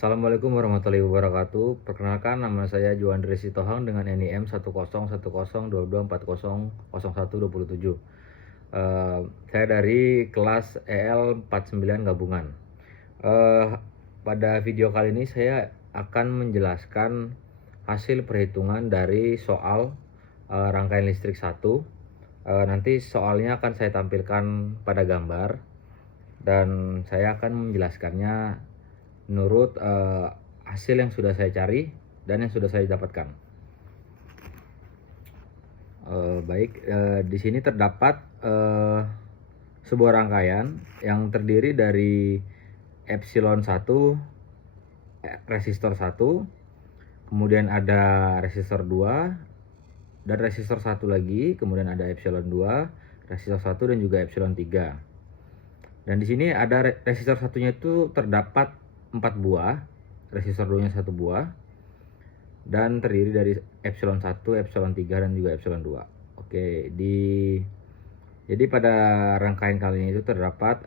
Assalamualaikum warahmatullahi wabarakatuh. Perkenalkan, nama saya Juandre Sitohang dengan NIM 1010224000127. Saya dari kelas EL 49 gabungan. Eh, Pada video kali ini saya akan menjelaskan hasil perhitungan dari soal rangkaian listrik 1. Nanti soalnya akan saya tampilkan pada gambar dan saya akan menjelaskannya menurut hasil yang sudah saya cari dan yang sudah saya dapatkan. Di sini terdapat sebuah rangkaian yang terdiri dari epsilon 1, resistor 1, kemudian ada resistor 2 dan resistor 1 lagi, kemudian ada epsilon 2, resistor 1 dan juga epsilon 3. Dan di sini ada resistor satunya itu terdapat 4 buah, resistor 2-nya 1 buah, dan terdiri dari epsilon 1, epsilon 3 dan juga epsilon 2. Jadi pada rangkaian kali ini itu terdapat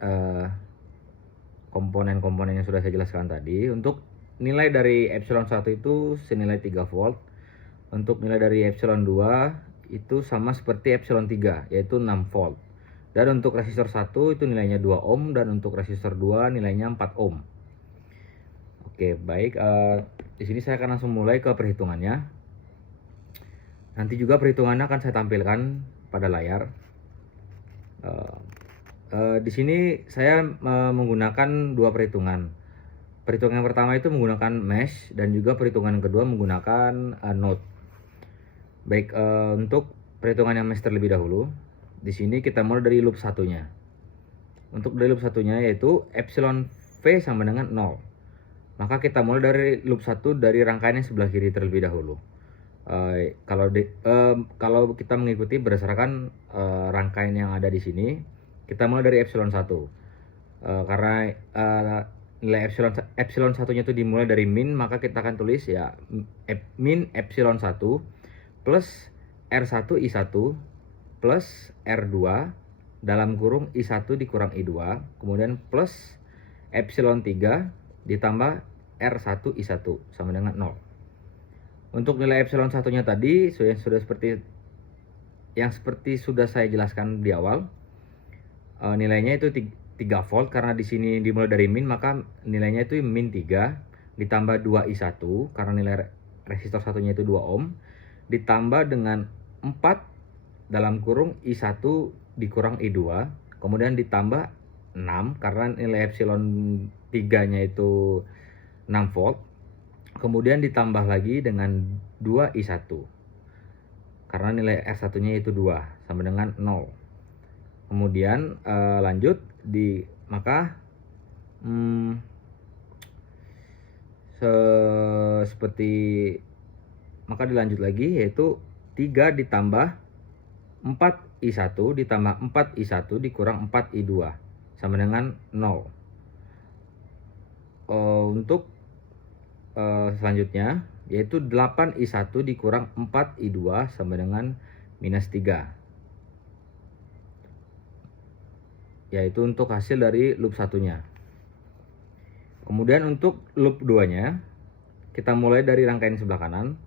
komponen-komponen yang sudah saya jelaskan tadi. Untuk nilai dari epsilon 1 itu senilai 3 volt. Untuk nilai dari epsilon 2 itu sama seperti epsilon 3, yaitu 6 volt. Dan untuk resistor 1 itu nilainya 2 ohm, dan untuk resistor 2 nilainya 4 ohm. Di sini saya akan langsung mulai ke perhitungannya. Nanti juga perhitungannya akan saya tampilkan pada layar. Di sini saya menggunakan dua perhitungan. Perhitungan yang pertama itu menggunakan mesh, dan juga perhitungan yang kedua menggunakan node. Untuk perhitungan yang mesh terlebih dahulu, di sini kita mulai dari loop satunya. Untuk dari loop satunya yaitu epsilon V sama dengan 0. Maka kita mulai dari loop 1 dari rangkaian yang sebelah kiri terlebih dahulu. Kalau kita mengikuti berdasarkan rangkaian yang ada di sini, kita mulai dari epsilon 1. Karena nilai epsilon satunya itu dimulai dari min, maka kita akan tulis ya min epsilon 1 plus R1 I1 plus R2 dalam kurung I1 dikurang I2, kemudian plus epsilon 3 ditambah R1 I1 sama dengan 0. Untuk nilai epsilon satunya tadi yang seperti sudah saya jelaskan di awal, nilainya itu 3 volt. Karena di sini dimulai dari min, maka nilainya itu min 3 ditambah 2 I1 karena nilai resistor satunya itu 2 ohm, ditambah dengan 4 dalam kurung I1 dikurang I2, kemudian ditambah 6 karena nilai epsilon 3 nya itu 6 volt, kemudian ditambah lagi dengan 2 I1 karena nilai R1 nya itu 2 sama dengan 0. Kemudian lanjut maka dilanjut lagi, yaitu 3 ditambah 4 I1 ditambah 4 I1 dikurang 4 I2 sama dengan 0. Untuk selanjutnya yaitu 8 I1 dikurang 4 I2 sama dengan minus 3. Yaitu untuk hasil dari loop satunya. Kemudian untuk loop 2 nya kita mulai dari rangkaian sebelah kanan.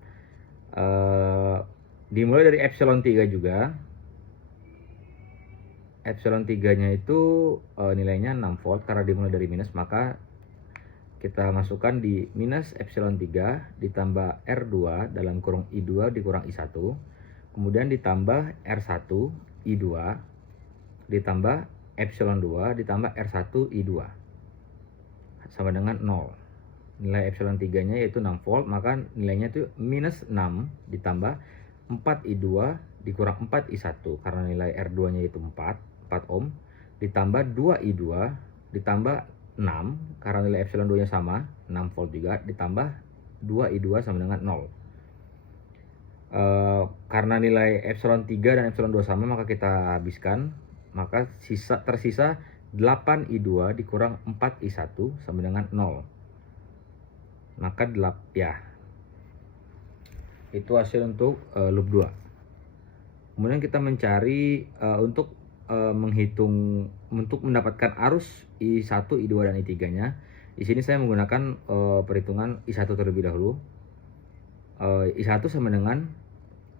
Dimulai dari epsilon 3 juga. Epsilon 3 nya itu nilainya 6 volt. Karena dimulai dari minus, maka kita masukkan di minus epsilon 3 ditambah R2 dalam kurung I2 dikurang I1, kemudian ditambah R1 I2 ditambah epsilon 2 ditambah R1 I2 sama dengan 0. Nilai epsilon 3 nya yaitu 6 volt, maka nilainya itu minus 6 ditambah 4 I2 dikurang 4 I1 karena nilai R2 nya itu 4 ohm, ditambah 2 I2 ditambah 6 karena nilai epsilon 2 nya sama 6 volt juga, ditambah 2 I2 sama dengan 0. Karena nilai epsilon 3 dan epsilon 2 sama, maka kita habiskan, maka tersisa 8 I2 dikurang 4 I1 sama dengan 0. Maka itu hasil untuk loop 2. Kemudian kita mencari untuk mendapatkan arus I1, I2 dan I3 nya, Di sini saya menggunakan perhitungan I1 terlebih dahulu. I1 sama dengan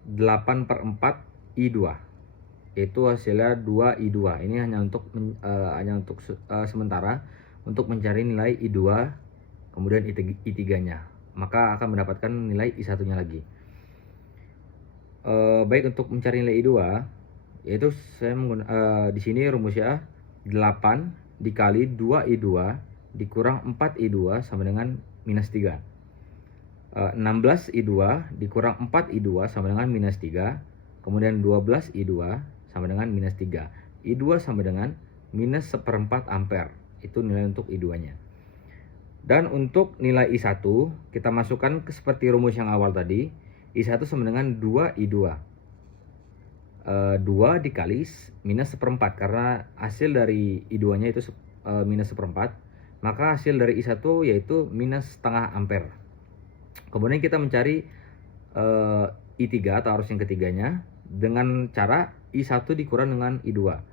8/4 I2, yaitu hasilnya 2I2. Ini hanya untuk sementara untuk mencari nilai I2 kemudian I3-nya, maka akan mendapatkan nilai I1-nya lagi. Baik, untuk mencari nilai I2, yaitu saya di sini rumusnya 8 dikali 2I2 dikurang 4I2 sama dengan minus 3. 16I2 dikurang 4I2 sama dengan minus 3. Kemudian 12I2 sama dengan minus 3. I2 sama dengan minus 1/4 ampere. Itu nilai untuk I2-nya. Dan untuk nilai I1 kita masukkan seperti rumus yang awal tadi. I1 sama dengan 2I2. 2 dikali minus 1/4, karena hasil dari I2-nya itu minus 1/4, maka hasil dari I1 yaitu minus setengah ampere. Kemudian kita mencari I3 atau arus yang ketiganya dengan cara I1 dikurang dengan I2.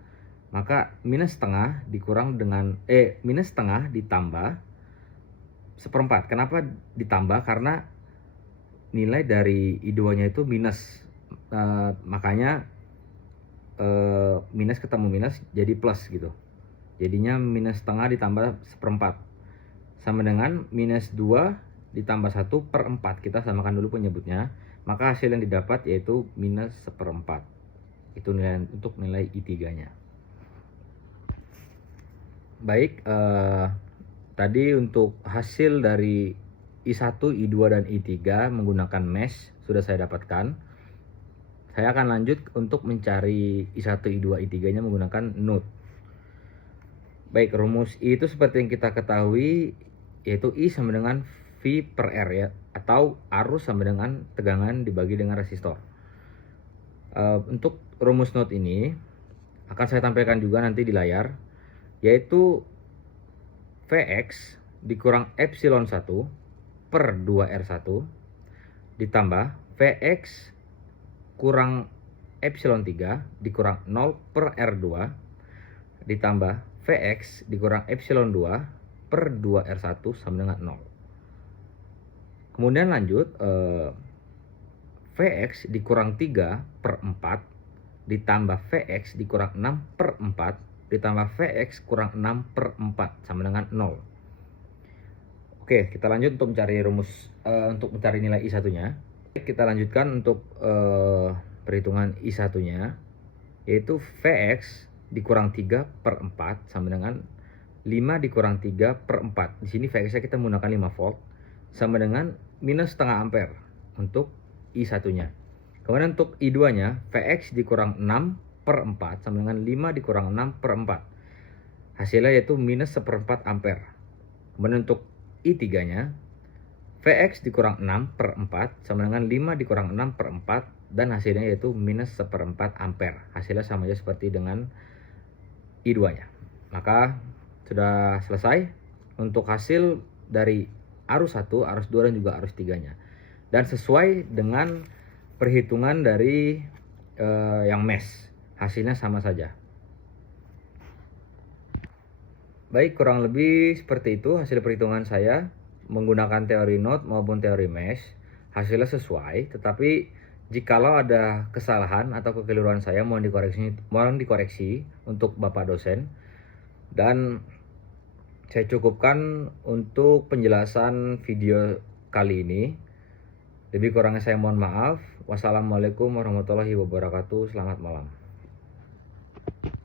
Maka minus setengah dikurang dengan minus setengah ditambah 1/4. Kenapa ditambah? Karena nilai dari I2-nya itu minus. Makanya minus ketemu minus jadi plus gitu. Jadinya minus setengah ditambah 1/4 sama dengan minus 2 ditambah 1/4. Kita samakan dulu penyebutnya. Maka hasil yang didapat yaitu minus 1/4. Itu nilai untuk nilai I3-nya. Baik, tadi untuk hasil dari I1, I2, dan I3 menggunakan mesh sudah saya dapatkan. Saya akan lanjut untuk mencari I1, I2, I3-nya menggunakan node. Baik, rumus I itu seperti yang kita ketahui, yaitu I sama dengan V per R ya, atau arus sama dengan tegangan dibagi dengan resistor. Untuk rumus node ini akan saya tampilkan juga nanti di layar, yaitu Vx dikurang epsilon 1 per 2R1 ditambah Vx kurang epsilon 3 dikurang 0 per R2 ditambah Vx dikurang epsilon 2 per 2R1 sama dengan 0. Kemudian lanjut, Vx dikurang 3/4 ditambah Vx dikurang 6/4 ditambah Vx kurang 6/4 sama dengan 0. Oke, kita lanjut untuk mencari rumus untuk mencari nilai I1-nya. Kita lanjutkan untuk perhitungan I1-nya, yaitu Vx dikurang 3/4 sama dengan 5 dikurang 3/4. Di sini Vx-nya kita menggunakan 5 volt sama dengan minus setengah ampere untuk I1-nya. Kemudian untuk I2-nya, Vx dikurang 6/4 sama dengan 5 dikurang 6/4. Hasilnya yaitu minus 1/4 ampere. Kemudian untuk I3-nya, Vx dikurang 6/4 sama dengan 5 dikurang 6/4, dan hasilnya yaitu minus 1/4 ampere. Hasilnya sama aja seperti dengan I2-nya. Maka sudah selesai untuk hasil dari arus 1, arus 2, dan juga arus 3-nya. Dan sesuai dengan perhitungan dari yang mesh, hasilnya sama saja. Baik, kurang lebih seperti itu hasil perhitungan saya menggunakan teori node maupun teori mesh. Hasilnya sesuai, tetapi jikalau ada kesalahan atau kekeliruan saya mohon dikoreksi untuk Bapak dosen. Dan saya cukupkan untuk penjelasan video kali ini. Lebih kurangnya saya mohon maaf. Wassalamualaikum warahmatullahi wabarakatuh. Selamat malam.